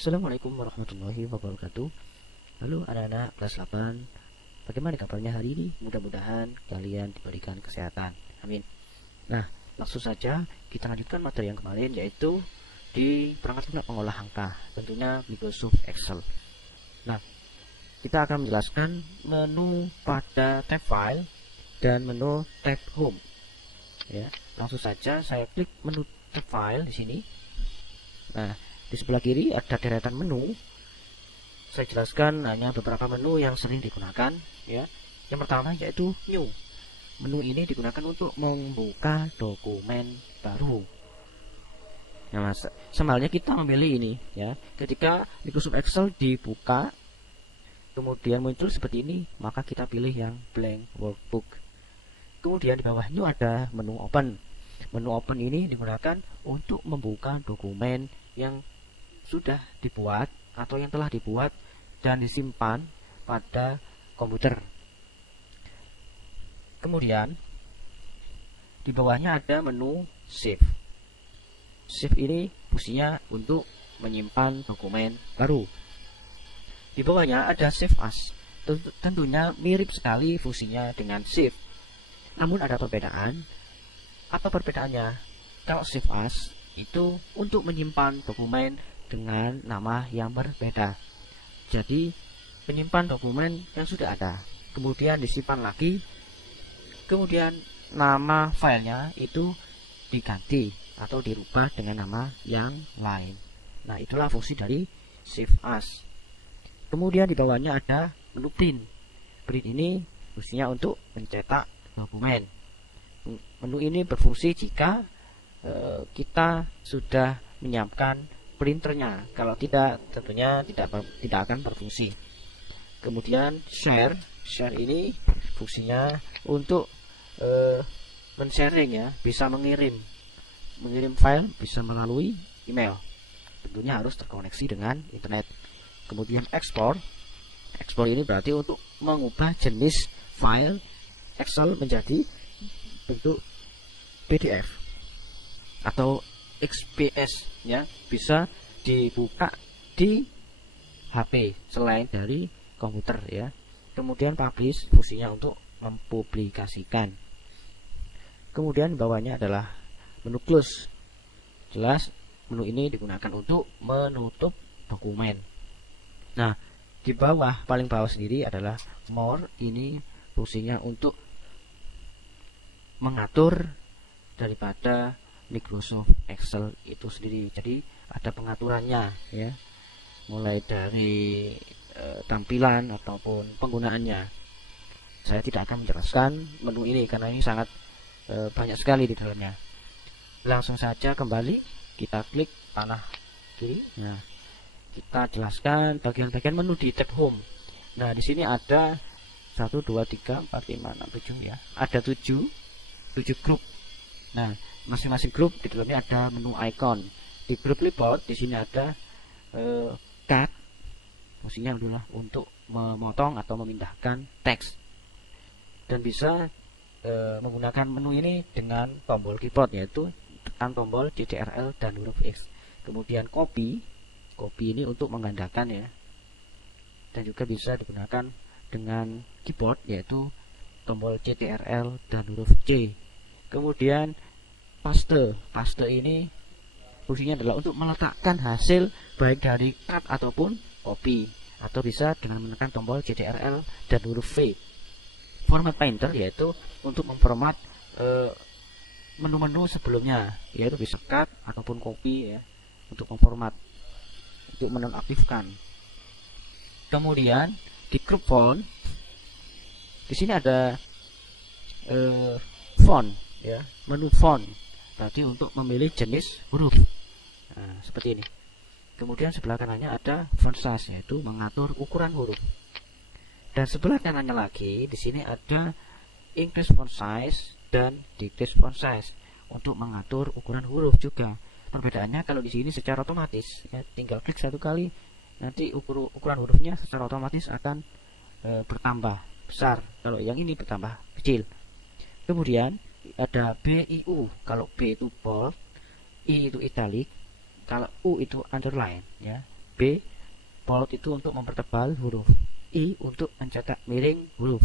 Assalamualaikum warahmatullahi wabarakatuh. Halo anak-anak kelas 8. Bagaimana kabarnya hari ini? Mudah-mudahan kalian diberikan kesehatan. Amin. Nah, langsung saja kita lanjutkan materi yang kemarin, yaitu di perangkat lunak pengolah angka, tentunya Microsoft Excel. Nah, kita akan menjelaskan menu pada tab File dan menu tab Home. Ya, langsung saja saya klik menu tab File di sini. Nah, di sebelah kiri ada deretan menu. Saya jelaskan hanya beberapa menu yang sering digunakan, ya. Yang pertama yaitu New. Menu ini digunakan untuk membuka dokumen baru. Nah, semalnya kita memilih ini, ya. Ketika Microsoft Excel dibuka, kemudian muncul seperti ini, maka kita pilih yang blank workbook. Kemudian di bawah New ada menu Open. Menu Open ini digunakan untuk membuka dokumen yang sudah dibuat atau yang telah dibuat dan disimpan pada komputer. Kemudian di bawahnya ada menu Save. Save ini fungsinya untuk menyimpan dokumen baru. Di bawahnya ada Save As. Tentunya mirip sekali fungsinya dengan Save. Namun ada perbedaan. Apa perbedaannya? Kalau Save As itu untuk menyimpan dokumen dengan nama yang berbeda. Jadi menyimpan dokumen yang sudah ada, kemudian disimpan lagi, kemudian nama filenya itu diganti atau dirubah dengan nama yang lain. Nah, itulah fungsi dari Save As. Kemudian di bawahnya ada menu Print. Print ini fungsinya untuk mencetak dokumen. Menu ini berfungsi jika kita sudah menyiapkan printernya. Kalau tidak, tentunya tidak akan berfungsi. Kemudian share ini fungsinya untuk men-sharing, ya, bisa mengirim file bisa melalui email. Tentunya harus terkoneksi dengan internet. Kemudian export ini berarti untuk mengubah jenis file Excel menjadi bentuk PDF atau XPS, ya, bisa dibuka di HP selain dari komputer, ya. Kemudian publish fungsinya untuk mempublikasikan. Kemudian bawahnya adalah menu close. Jelas menu ini digunakan untuk menutup dokumen. Nah, di bawah, paling bawah sendiri adalah more. Ini fungsinya untuk mengatur daripada Microsoft Excel itu sendiri. Jadi ada pengaturannya, ya, mulai dari tampilan ataupun penggunaannya. Saya tidak akan menjelaskan menu ini karena ini sangat banyak sekali di dalamnya. Langsung saja kembali kita klik panah kiri. Nah, kita jelaskan bagian-bagian menu di tab Home. Nah, di sini ada 1, 2, 3, 4, 5, 6, 7, ya. Ada 7 grup. Nah, masing-masing grup di dalamnya ada menu icon. Di grup report di sini ada cut. Fungsinya adalah untuk memotong atau memindahkan teks. Dan bisa menggunakan menu ini dengan tombol keyboard, yaitu tekan tombol Ctrl dan huruf X. Kemudian copy ini untuk menggandakan, ya. Dan juga bisa digunakan dengan keyboard, yaitu tombol Ctrl dan huruf C. Kemudian paste ini fungsinya adalah untuk meletakkan hasil baik dari cut ataupun copy, atau bisa dengan menekan tombol Ctrl dan huruf V. Format painter yaitu untuk memformat menu-menu sebelumnya, yaitu bisa cut ataupun copy, ya, untuk memformat, untuk menonaktifkan. Kemudian di group font di sini ada font, ya, menu font berarti untuk memilih jenis huruf. Nah, seperti ini. Kemudian sebelah kanannya ada font size, yaitu mengatur ukuran huruf. Dan sebelah kanannya lagi di sini ada increase font size dan decrease font size untuk mengatur ukuran huruf juga. Perbedaannya kalau di sini secara otomatis, ya, tinggal klik satu kali, nanti ukuran hurufnya secara otomatis akan bertambah besar. Kalau yang ini bertambah kecil. Kemudian ada BIU. Kalau B itu bold, I itu italic, kalau U itu underline, ya. B, bold itu untuk mempertebal huruf, I untuk mencetak miring huruf,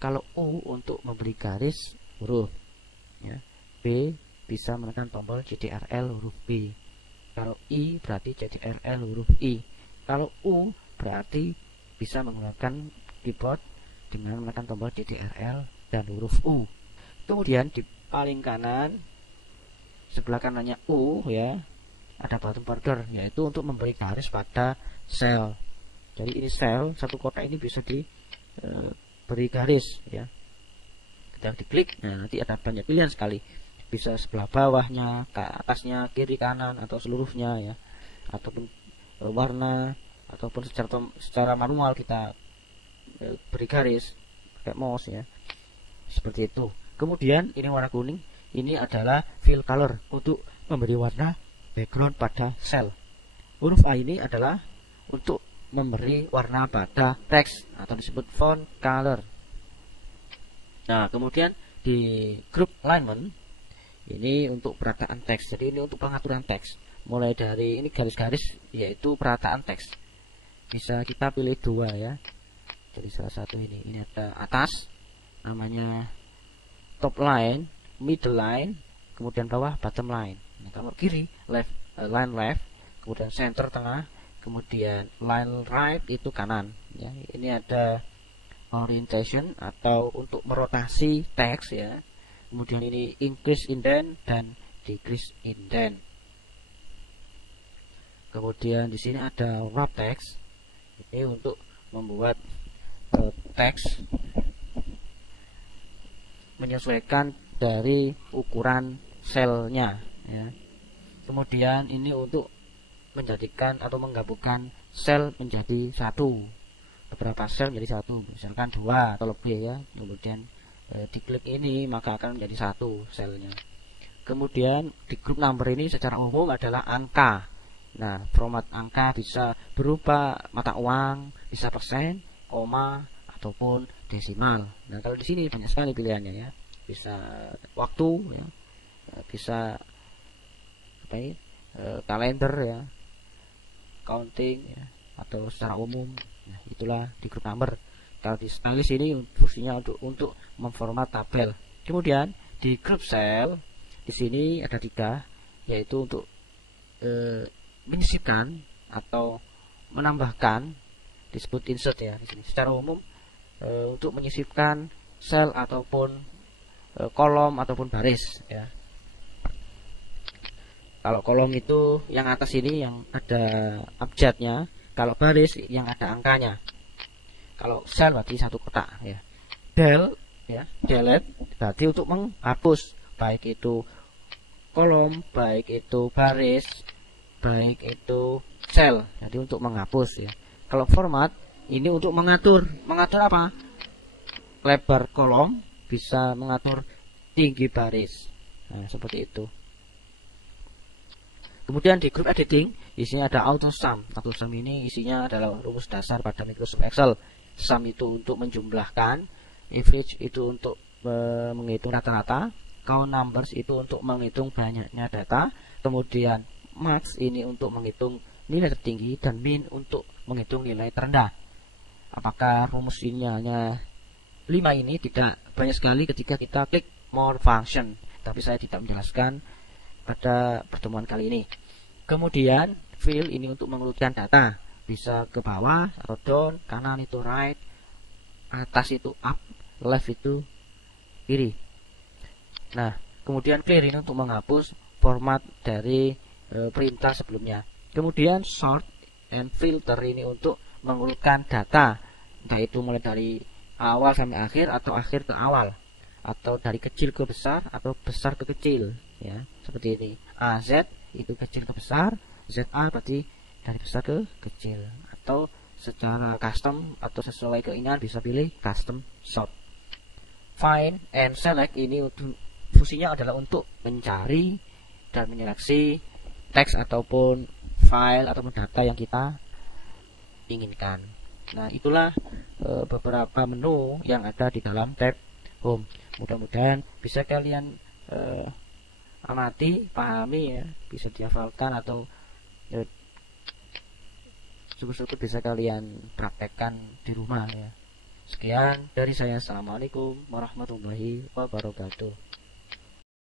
kalau U untuk memberi garis huruf, ya. B bisa menekan tombol CTRL huruf B, kalau I berarti CTRL huruf I, kalau U berarti bisa menggunakan keyboard dengan menekan tombol CTRL dan huruf U. Kemudian di paling kanan sebelah kanannya U, ya, ada button border, yaitu untuk memberi garis pada sel. Jadi ini sel satu kotak ini bisa diberi garis, ya. Kita diklik, nah nanti ada banyak pilihan sekali, bisa sebelah bawahnya, ke atasnya, kiri kanan, atau seluruhnya, ya, ataupun warna, ataupun secara manual kita beri garis pakai mouse, ya, seperti itu. Kemudian ini warna kuning, ini adalah fill color untuk memberi warna background pada sel. Huruf A ini adalah untuk memberi warna pada teks atau disebut font color. Nah, kemudian di group alignment ini untuk perataan teks. Jadi ini untuk pengaturan teks. Mulai dari ini garis-garis yaitu perataan teks. Bisa kita pilih dua, ya. Jadi salah satu ini ada atas namanya top line, middle line, kemudian bawah bottom line. Nah, kalau kiri left, line left, kemudian center tengah, kemudian line right itu kanan, ya. Ini ada orientation atau untuk merotasi teks, ya. Kemudian ini increase indent dan decrease indent. Kemudian di sini ada wrap text. Ini untuk membuat teks menyesuaikan dari ukuran selnya, ya. Kemudian ini untuk menjadikan atau menggabungkan sel menjadi satu, beberapa sel menjadi satu, misalkan 2 atau lebih, ya. Kemudian diklik ini maka akan menjadi satu selnya. Kemudian di group number ini secara umum adalah angka. Nah, format angka bisa berupa mata uang, bisa persen, koma, ataupun desimal. Nah, kalau di sini banyak sekali pilihannya, ya. Bisa waktu, ya. Bisa apa ini? Kalender, ya. Counting, ya. Atau secara umum. Nah, itulah di group number. Kalau di stylus ini fungsinya untuk memformat tabel. Kemudian di group cell di sini ada 3, yaitu untuk menyisipkan atau menambahkan, disebut insert, ya. Di sini secara umum untuk menyisipkan sel ataupun kolom ataupun baris, ya. Kalau kolom itu yang atas ini yang ada abjadnya, kalau baris yang ada angkanya. Kalau sel berarti satu kotak, ya. Del, ya, delete berarti untuk menghapus, baik itu kolom, baik itu baris, baik itu sel, jadi untuk menghapus, ya. Kalau format ini untuk mengatur apa? Lebar kolom, bisa mengatur tinggi baris. Nah, seperti itu. Kemudian di group editing, isinya ada auto sum. Auto sum ini isinya adalah rumus dasar pada Microsoft Excel. Sum itu untuk menjumlahkan, average itu untuk menghitung rata-rata, count numbers itu untuk menghitung banyaknya data, kemudian max ini untuk menghitung nilai tertinggi, dan min untuk menghitung nilai terendah. Apakah rumus ini hanya 5 ini? Tidak, banyak sekali ketika kita klik more function, tapi saya tidak menjelaskan pada pertemuan kali ini. Kemudian fill ini untuk mengurutkan data, bisa ke bawah atau down, kanan itu right, atas itu up, left itu kiri. Nah, kemudian clear ini untuk menghapus format dari perintah sebelumnya. Kemudian sort and filter ini untuk mengurutkan data, entah itu mulai dari awal sampai akhir, atau akhir ke awal, atau dari kecil ke besar, atau besar ke kecil, ya, seperti ini. AZ itu kecil ke besar, ZA berarti dari besar ke kecil, atau secara custom atau sesuai keinginan bisa pilih custom sort. Find and select ini fungsinya adalah untuk mencari dan menyeleksi teks ataupun file ataupun data yang kita inginkan. Nah, itulah beberapa menu yang ada di dalam tab home. Mudah-mudahan bisa kalian amati, pahami, ya, bisa dihafalkan atau syukur-syukur bisa kalian praktekkan di rumah ya. Sekian dari saya, assalamualaikum warahmatullahi wabarakatuh.